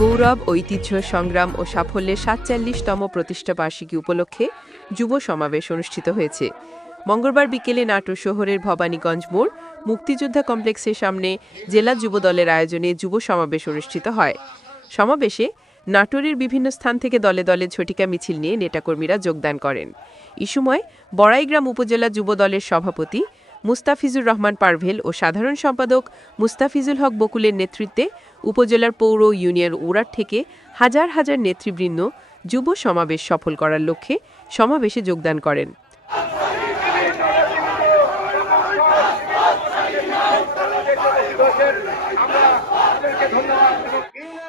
গৌরব, ঐতিহ্য, সংগ্রাম ও সাফল্যের সাতচল্লিশতম প্রতিষ্ঠা বার্ষিকী উপলক্ষে যুব সমাবেশ অনুষ্ঠিত হয়েছে। মঙ্গলবার বিকেলে নাটোর শহরের ভবানীগঞ্জ মোড় মুক্তিযোদ্ধা কমপ্লেক্সের সামনে জেলা যুব দলের আয়োজনে যুব সমাবেশ অনুষ্ঠিত হয়। সমাবেশে নাটোরের বিভিন্ন স্থান থেকে দলে দলে ঝটিকা মিছিল নিয়ে নেতাকর্মীরা যোগদান করেন। এ সময় বড়াইগ্রাম উপজেলা যুব দলের সভাপতি মুস্তাফিজুর রহমান পারভেল ও সাধারণ সম্পাদক মুস্তাফিজুল হক বকুলের নেতৃত্বে উপজেলার পৌর ইউনিয়ন উড়ার থেকে হাজার হাজার নেতৃবৃন্দ যুব সমাবেশ সফল করার লক্ষ্যে সমাবেশে যোগদান করেন।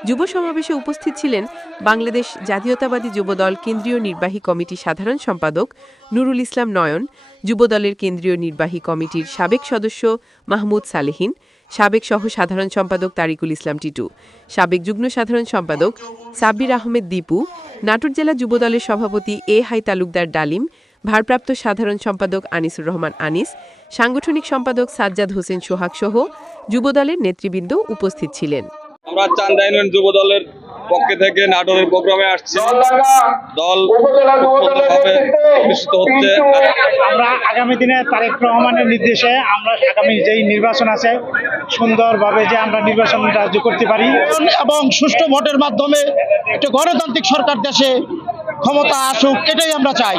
যুব সমাবেশে উপস্থিত ছিলেন বাংলাদেশ জাতীয়তাবাদী যুবদল কেন্দ্রীয় নির্বাহী কমিটি সাধারণ সম্পাদক নুরুল ইসলাম নয়ন যুবদলের কেন্দ্রীয় নির্বাহী কমিটির সাবেক সদস্য মাহমুদ সালেহিন, সাবেক সহ সাধারণ সম্পাদক তারিকুল ইসলাম টিটু, সাবেক যুগ্ম সাধারণ সম্পাদক সাব্বির আহমেদ দীপু, নাটোর জেলা যুবদলের সভাপতি এ হাই তালুকদার ডালিম, ভারপ্রাপ্ত সাধারণ সম্পাদক আনিসুর রহমান আনিস, সাংগঠনিক সম্পাদক সাজ্জাদ হোসেন সোহাগ সহ যুবদলের নেতৃবৃন্দ উপস্থিত ছিলেন। আমরা চান্দা ইউনিয়ন যুব দলের পক্ষে থেকে নাটোরের প্রোগ্রামে আসছে। দল হচ্ছে। আমরা আগামী দিনে তারেক রহমানের নির্দেশে আমরা আগামী যেই নির্বাচন আছে সুন্দরভাবে যে আমরা নির্বাচন রাজ্য করতে পারি এবং সুষ্ঠু ভোটের মাধ্যমে একটা গণতান্ত্রিক সরকার দেশে ক্ষমতা আসুক এটাই আমরা চাই।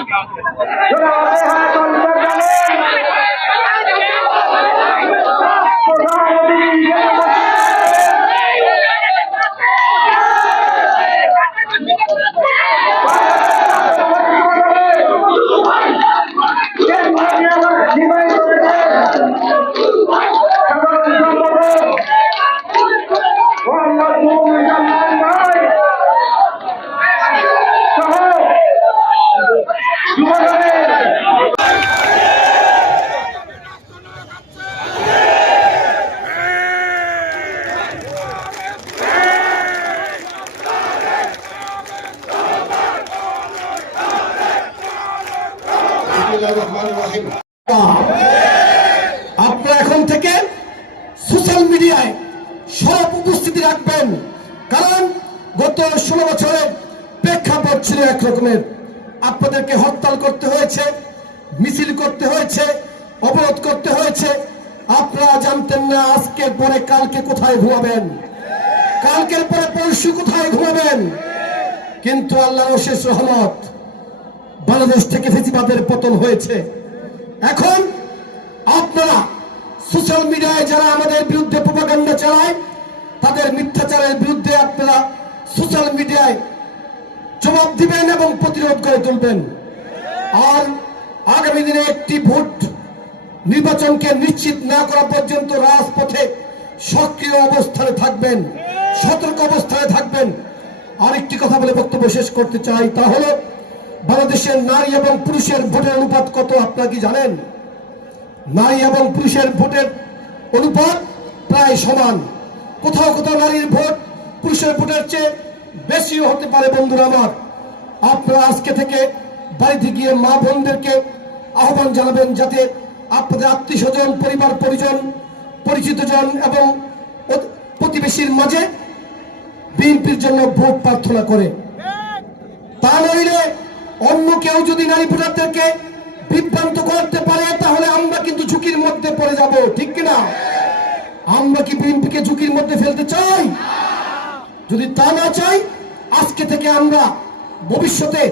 আপনারা এখন থেকে সোশ্যাল মিডিয়ায় সব উপস্থিতি রাখবেন। কারণ গত ষোলো বছরের প্রেক্ষাপট ছিল এক রকমের আপনাদেরকে হরতাল করতে হয়েছে, মিছিল করতে হয়েছে, অবরোধ করতে হয়েছে। আপনারা জানতেন না আজকের পরে কালকে কোথায় ঘুমাবেন। কালকের পরে পরশু কোথায় ঘুমাবেন। কিন্তু আল্লাহ শেষ রহমত বাংলাদেশ থেকে ফেসিবাদের পতন হয়েছে। এখন আপনারা সোশ্যাল মিডিয়ায় যারা আমাদের বিরুদ্ধে প্রপাগান্ডা চালায়, তাদের মিথ্যাচারের বিরুদ্ধে আপনারা সোশ্যাল মিডিয়ায় জবাব দিবেন এবং প্রতিরোধ করে তুলবেন। আর আগামী দিনে একটি ভোট নির্বাচনকে নিশ্চিত না করা পর্যন্ত রাজপথে সক্রিয় অবস্থানে থাকবেন, সতর্ক অবস্থানে থাকবেন। আরেকটি কথা বলে বক্তব্য শেষ করতে চাই, তা হলো বাংলাদেশের নারী এবং পুরুষের ভোটের অনুপাত কত আপনারা কি জানেন? নারী এবং পুরুষের ভোটের অনুপাত প্রায় সমান। কোথাও কোথাও নারীর ভোট পুরুষের ভোটের চেয়ে বেশিও হতে পারে বন্ধুরা আমার। আপনারা আজকে থেকে বাড়িতে গিয়ে মা বোনদেরকে আহ্বান জানাবেন যাতে আপনাদের আত্মীয় স্বজন পরিবার পরিজন, পরিচিত জন এবং প্রতিবেশীর মাঝে বিএনপির জন্য ভোট প্রার্থনা করে। তা নইলে অন্য কেউ যদি নারী ভোটারদেরকে বিভ্রান্ত করতে পারে, তাহলে আমরা কিন্তু ঝুঁকির মধ্যে পড়ে যাব, ঠিক কিনা? আমরা কি বিএনপিকে ঝুঁকির মধ্যে ফেলতে চাই? যদি তা না চাই, আজকে থেকে আমরা ভবিষ্যতে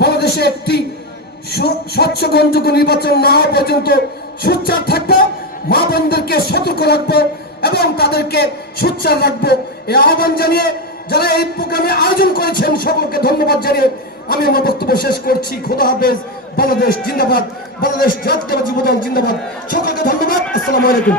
বাংলাদেশে একটি স্বচ্ছ গ্রহণযোগ্য নির্বাচন না হওয়া পর্যন্ত সোচ্চার থাকব, মা বোনদেরকে সতর্ক রাখব এবং তাদেরকে সোচ্চার রাখব। এই আহ্বান জানিয়ে যারা এই প্রোগ্রামে আয়োজন করেছেন সকলকে ধন্যবাদ জানিয়ে আমি আমার বক্তব্য শেষ করছি। খোদা হাফেজ, বাংলাদেশ জিন্দাবাদ, বাংলাদেশ জাতীয় যুবদল জিন্দাবাদ। সকলকে ধন্যবাদ, আসসালামু আলাইকুম।